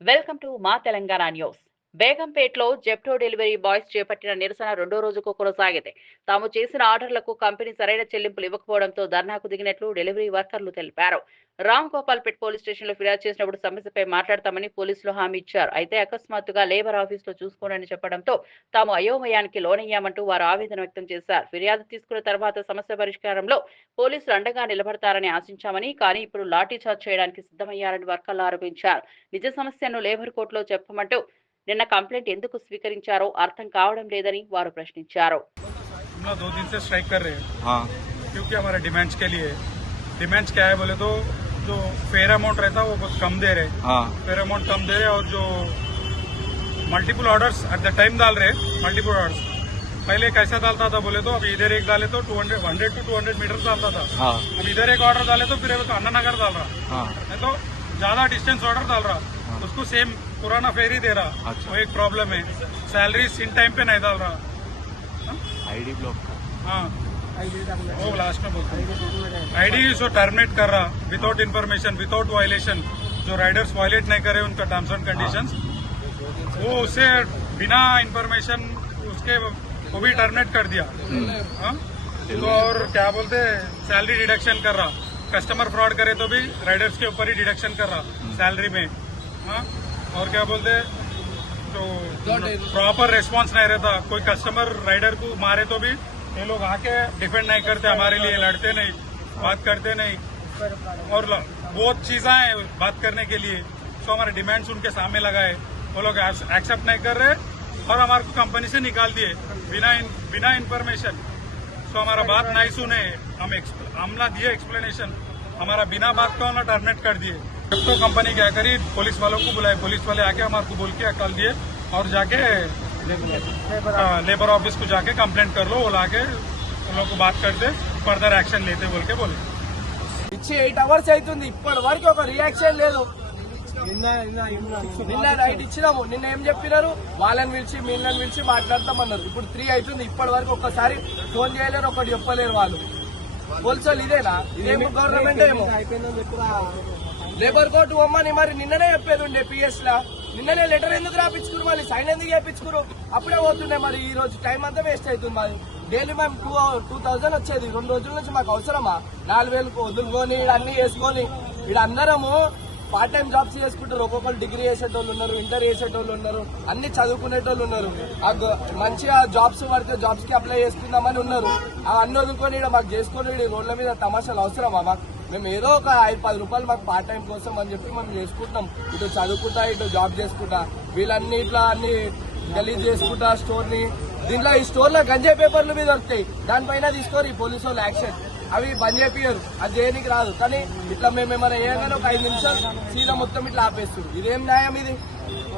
Welcome to Ma Telangana News. బేగంపేటలో Zepto delivery boys చేపట్టిన నిరసన రెండో రోజుకు కొనసాగింది. తాము చేసిన ఆర్డర్లకు కంపెనీ సరైన చెల్లింపులు ఇవ్వకపోవడంతో ధర్నాకు దిగినట్లు డెలివరీ వర్కర్లు తెలిపారు. రామ్ గోపాల్పేట్ పోలీస్ స్టేషన్లో ఫిర్యాదు చేసినప్పుడు సమస్యపై మాట్లాడతామని పోలీసులు హామీ ఇచ్చారు. అయితే అకస్మాత్తుగా లేబర్ ఆఫీసులో చూసుకోనని చెప్పడంతో తాము అయోమయానికి లోనయ్యామంటూ వారు ఆవేదన వ్యక్తం చేశారు. ఫిర్యాదు తీసుకున్న తర్వాత సమస్య పరిష్కారంలో పోలీసులు అండగా నిలబడతారని ఆశించామని కానీ ఇప్పుడు లాఠీ చార్జ్ చేయడానికి సిద్ధమయ్యారని వర్కర్లు ఆరోపించారు. నిజ సమస్యను లేబర్ కోర్టులో చెప్పమంటూ నిన్న కంప్లైంట్ ఎందుకు స్వీకరించారో అర్థం కావడం లేదని వారు ప్రశ్నించారు हम लोग दो दिन से स्ट्राइक कर रहे हैं हाँ क्योंकि हमारे डिमांड्स के लिए डिमांड्स क्या है बोले तो जो फेयर अमाउंट रहता है वो बहुत कम दे रहे हाँ फेयर अमाउंट कम दे रहे और जो multiple orders at the time डाल रहे मल्टीपल ऑर्डर्स पहले कैसा डालता था बोले तो अब इधर एक डाले तो two hundred hundred two two hundred metre डालता था हाँ अब इधर एक ऑर्डर डाले तो फिर अब तो अन्ना नगर डाल रहा हाँ नहीं तो ज्यादा डिस्टेंस ऑर्डर डाल रहा उसको सेम पुराना फेयर ही दे रहा। अच्छा। वो एक प्रॉब्लम है। सैलरी इन टाइम पे नहीं डाल रहा। आईडी ब्लॉक हाँ। वो लास्ट में बोलते आईडी सो टर्मिनेट कर रहा। विदाउट इन्फॉर्मेशन विदाउट वायलेशन जो राइडर्स वायलेट नहीं करे उनका टर्म्स एंड कंडीशंस वो उसे बिना इन्फॉर्मेशन उसके वो भी टर्मिनेट कर दिया। हाँ? तो और क्या बोलते सैलरी डिडक्शन कर रहा। कस्टमर फ्रॉड करे तो भी राइडर्स के ऊपर ही डिडक्शन कर रहा। सैलरी में। हाँ? और क्या बोलते तो प्रॉपर रिस्पांस नहीं रहता। कोई कस्टमर राइडर को मारे तो भी ये लोग आके डिफेंड नहीं करते हमारे लिए लड़ते नहीं बात करते नहीं। और बहुत चीज़ें हैं बात करने के लिए। तो हमारे डिमांड्स उनके सामने लगाए। वो लोग एक्सेप्ट नहीं कर रहे और हमारे कंपनी से निकाल दिए बिना इन, बिना इन्फॉर्मेशन तो हमारा बात नहीं सुने हम हमला दिए एक्सप्लेनेशन हमारा बिना बात का उन्होंने टर्मिनेट कर दिए। तो कंपनी क्या करी पुलिस वालों को बुलाए पुलिस वाले आके हमारे को बोल के कल दिए और जाके हाँ, लेबर ऑफिस को जाके कंप्लेंट कर लो वो लाके उन लोग को बात करते फर्दर एक्शन लेते बोल के बोले ఇచ్చి ఎయిట్ అవర్స్ అవుతుంది ఇప్పటి వరకు ఒక రియాక్షన్ లేదు నిన్న నైట్ ఇచ్చినాము నిన్న ఏం చెప్పినారు వాళ్ళని పిలిచి వీళ్ళని పిలిచి మాట్లాడతామన్నారు ఇప్పుడు త్రీ అవుతుంది ఇప్పటి వరకు ఒక్కసారి ఫోన్ చేయలేరు ఒకటి చెప్పలేరు వాళ్ళు పోలీసులు ఇదేనా ఇదేమో గవర్నమెంట్ ఏమో లేబర్ కోర్టు పోమ్మని మరి నిన్ననే చెప్పేది ఉండే పిఎస్ లా. నిన్ననే లెటర్ ఎందుకు రాపించుకురు మళ్ళీ? సైన్ ఎందుకు చేపించుకురు అప్పుడే పోతుండే మరి ఈ రోజు టైం అంతా వేస్ట్ అవుతుంది మరి. డైలీ మేము టూ టూ థౌజండ్ వచ్చేది. రెండు రోజుల నుంచి మాకు అవసరమా? నాలుగు వేలు వదులుకొని ఈడ అన్ని వేసుకొని వీళ్ళందరము అందరము పార్ట్ టైం జాబ్స్ చేసుకుంటారు. ఒక్కొక్కరు డిగ్రీ చేసేటోళ్ళు ఉన్నారు ఇంటర్ చేసేటోళ్ళు ఉన్నారు అన్ని చదువుకునేటోళ్ళు ఉన్నారు. ఆ మంచిగా జాబ్స్ పడితే జాబ్స్కి అప్లై చేసుకుందామని ఉన్నారు. ఆ అన్ని వదులుకొని ఈడ మాకు చేసుకొని రోడ్ల మీద తమాషాలు అవసరమా మాకు? మేము ఏదో ఒక ఐదు పది రూపాయలు మాకు పార్ట్ టైం కోసం అని చెప్పి మనం చేసుకుంటాం ఇటు చదువుకుంటా ఇటు జాబ్ చేసుకుంటా. వీళ్ళన్ని ఇట్లా అన్ని గలీజ్ చేసుకుంటా స్టోర్ని దీంట్లో ఈ స్టోర్లో గంజే పేపర్లు మీద దొరుకుతాయి దానిపైన తీసుకోరు ఈ పోలీసు వాళ్ళు యాక్షన్ అవి బంద్ చేపియరు అది దేనికి రాదు. కానీ ఇట్లా మేము ఏమైనా చేయగానే ఒక ఐదు నిమిషాలు సీదా మొత్తం ఇట్లా ఆపేస్తారు ఇదేం న్యాయం ఇది?